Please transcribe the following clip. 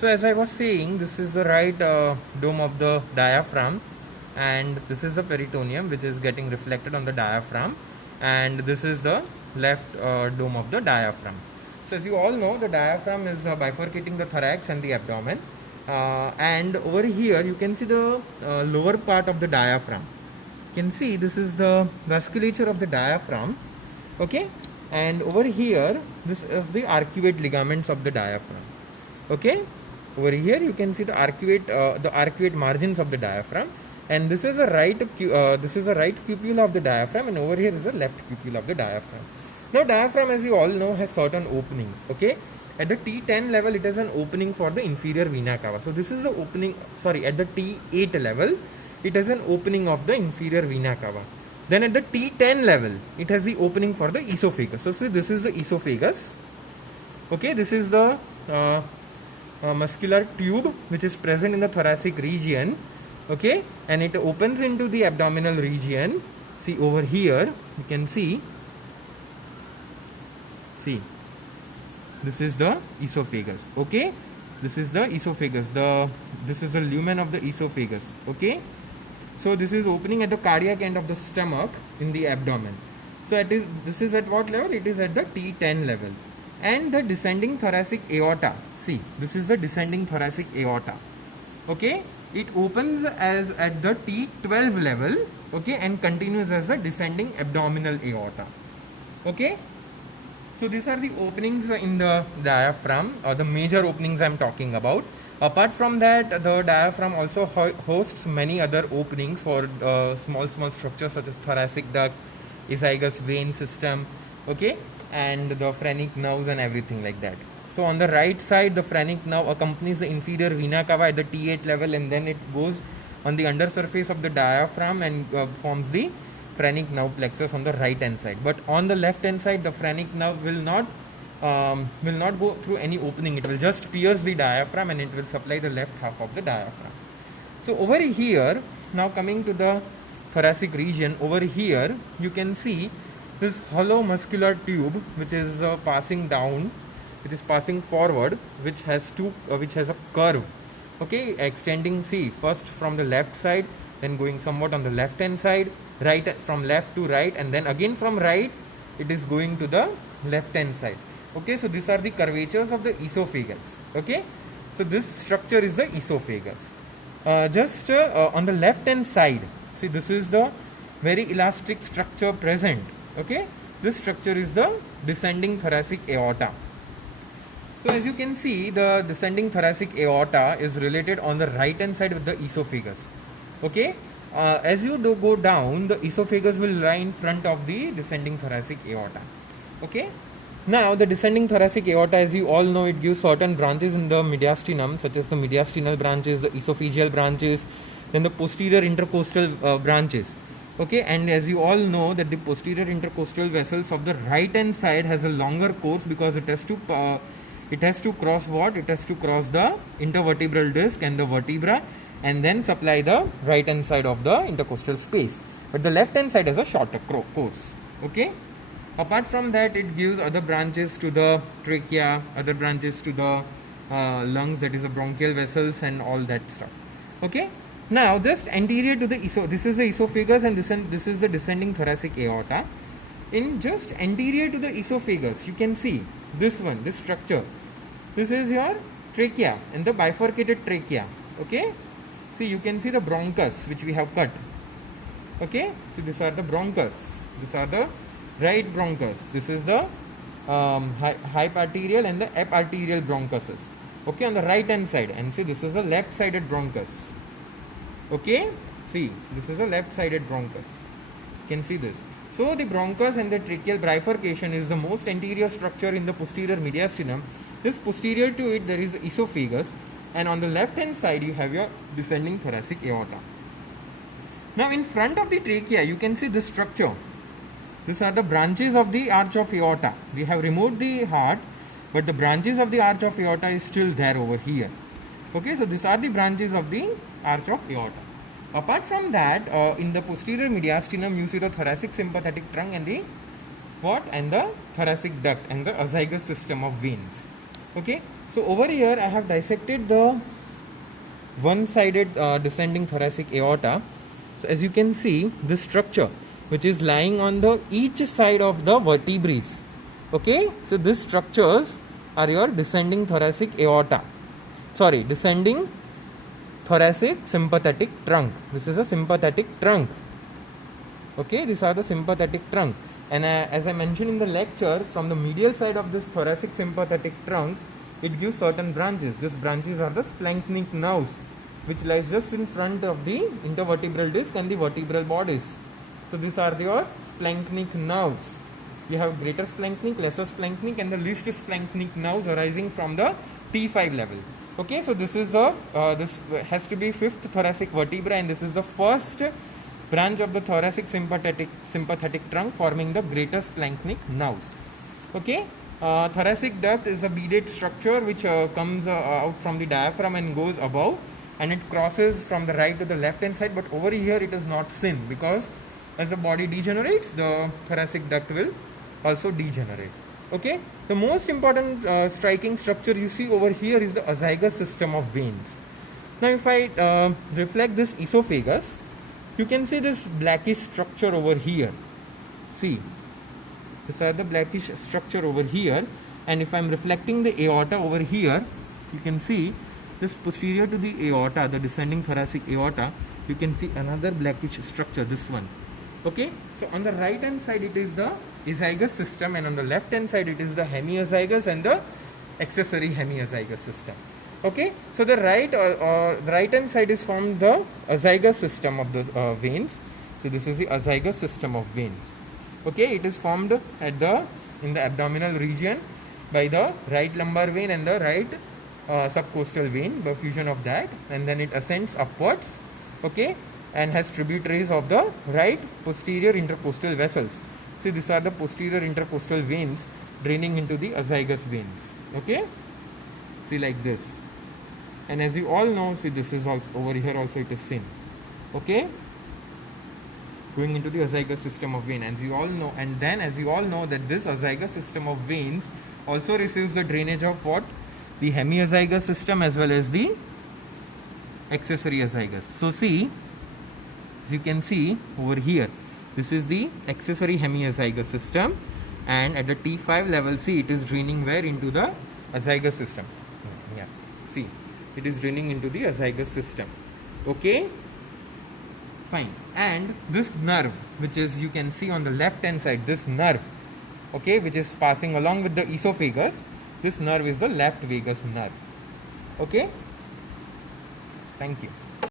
So as I was saying, this is the right dome of the diaphragm, and this is the peritoneum which is getting reflected on the diaphragm, and this is the left dome of the diaphragm. So as you all know, the diaphragm is bifurcating the thorax and the abdomen, and over here you can see the lower part of the diaphragm. You can see this is the vasculature of the diaphragm, okay, and over here this is the arcuate ligaments of the diaphragm, okay. Over here you can see the arcuate margins of the diaphragm, and this is a right cupula of the diaphragm, and over here is the left cupula of the diaphragm. Now diaphragm, as you all know, has certain openings, okay. At the T10 level it has an opening for the inferior vena cava. So this is the opening, at the T8 level it has an opening of the inferior vena cava. Then at the T10 level it has the opening for the esophagus. So see, this is the esophagus, okay. This is the muscular tube which is present in the thoracic region, okay, and it opens into the abdominal region. See over here you can see this is the esophagus, okay. This is the esophagus, this is the lumen of the esophagus, okay. So this is opening at the cardiac end of the stomach in the abdomen. So this is at what level? It is at the T10 level. And the descending thoracic aorta, see, this is the descending thoracic aorta, okay. It opens as at the T12 level, okay, and continues as the descending abdominal aorta, okay. So these are the openings in the diaphragm, or the major openings I am talking about. Apart from that, the diaphragm also hosts many other openings for small structures such as thoracic duct, esophagus vein system, okay, and the phrenic nerves and everything like that. So on the right side, the phrenic nerve accompanies the inferior vena cava at the T8 level, and then it goes on the undersurface of the diaphragm and forms the phrenic nerve plexus on the right hand side. But on the left hand side, the phrenic nerve will not go through any opening. It will just pierce the diaphragm and it will supply the left half of the diaphragm. So over here, now coming to the thoracic region, over here you can see this hollow muscular tube which is passing down, which is passing forward, which has a curve, okay, extending, see, first from the left side, then going somewhat on the left hand side, right, from left to right, and then again from right it is going to the left hand side, okay. So these are the curvatures of the esophagus, okay. So this structure is the esophagus. Just on the left hand side, see, this is the very elastic structure present, okay. This structure is the descending thoracic aorta. So as you can see, the descending thoracic aorta is related on the right hand side with the esophagus, okay. As you go down, the esophagus will lie in front of the descending thoracic aorta, okay. Now the descending thoracic aorta, as you all know, it gives certain branches in the mediastinum, such as the mediastinal branches, the esophageal branches, then the posterior intercostal branches, okay. And as you all know that the posterior intercostal vessels of the right hand side has a longer course because it has to cross what? It has to cross the intervertebral disc and the vertebra, and then supply the right hand side of the intercostal space. But the left hand side has a shorter course, okay. Apart from that, it gives other branches to the trachea, other branches to the lungs, that is the bronchial vessels and all that stuff, okay. Now just anterior to the this is the esophagus, and this is the descending thoracic aorta. In just anterior to the esophagus, you can see this structure. This is your trachea and the bifurcated trachea, okay. See, you can see the bronchus which we have cut, okay. So these are the bronchus, these are the right bronchus, this is the hyparterial and the eparterial bronchuses, okay, on the right hand side. And see, this is the left sided bronchus, okay. See, this is a left sided bronchus, you can see this. So the bronchus and the tracheal bifurcation is the most anterior structure in the posterior mediastinum. This posterior to it there is the esophagus, and on the left hand side you have your descending thoracic aorta. Now in front of the trachea you can see this structure. These are the branches of the arch of aorta. We have removed the heart, but the branches of the arch of aorta is still there over here, okay. So these are the branches of the arch of aorta. Apart from that, in the posterior mediastinum you see the thoracic sympathetic trunk and the thoracic duct and the azygous system of veins, okay. So over here I have dissected the one-sided descending thoracic aorta. So as you can see, this structure which is lying on the each side of the vertebrae. Okay, so these structures are your descending thoracic aorta. Sorry, descending thoracic sympathetic trunk. This is a sympathetic trunk. Okay, these are the sympathetic trunk. And as I mentioned in the lecture, from the medial side of this thoracic sympathetic trunk, it gives certain branches. These branches are the splanchnic nerves, which lies just in front of the intervertebral disc and the vertebral bodies. So these are your splanchnic nerves. You have greater splanchnic, lesser splanchnic, and the least splanchnic nerves arising from the T5 level. Okay, so this is the this has to be fifth thoracic vertebra, and this is the first branch of the thoracic sympathetic trunk, forming the greater splanchnic nerves. Okay, thoracic duct is a beaded structure which comes out from the diaphragm and goes above, and it crosses from the right to the left hand side. But over here it is not seen, because as the body degenerates, the thoracic duct will also degenerate. Okay, the most important striking structure you see over here is the azygous system of veins. Now if I reflect this esophagus, you can see this blackish structure over here. See, these are the blackish structure over here, and if I am reflecting the aorta over here, you can see this posterior to the aorta, the descending thoracic aorta, you can see another blackish structure, this one. Okay, so on the right hand side it is the azygous system, and on the left hand side it is the hemiazygous and the accessory hemiazygous system. Okay, so the right hand side is from the azygous system of the veins. So this is the azygous system of veins. Okay, it is formed at in the abdominal region by the right lumbar vein and the right subcostal vein, by fusion of that, and then it ascends upwards. Okay, and has tributaries of the right posterior intercostal vessels. See, these are the posterior intercostal veins draining into the azygous veins. Okay, see, like this. And as you all know, see, this is also over here also it is seen. Okay, going into the azygous system of vein, as you all know. And then as you all know that this azygous system of veins also receives the drainage of what? The hemiazygous system as well as the accessory azygous. So see, as you can see over here, this is the accessory hemiazygous system, and at the T5 level, see, it is draining where? Into the azygous system. Yeah, see, it is draining into the azygous system. Okay, fine. And this nerve, which is, you can see on the left hand side, this nerve, okay, which is passing along with the esophagus, this nerve is the left vagus nerve. Okay, thank you.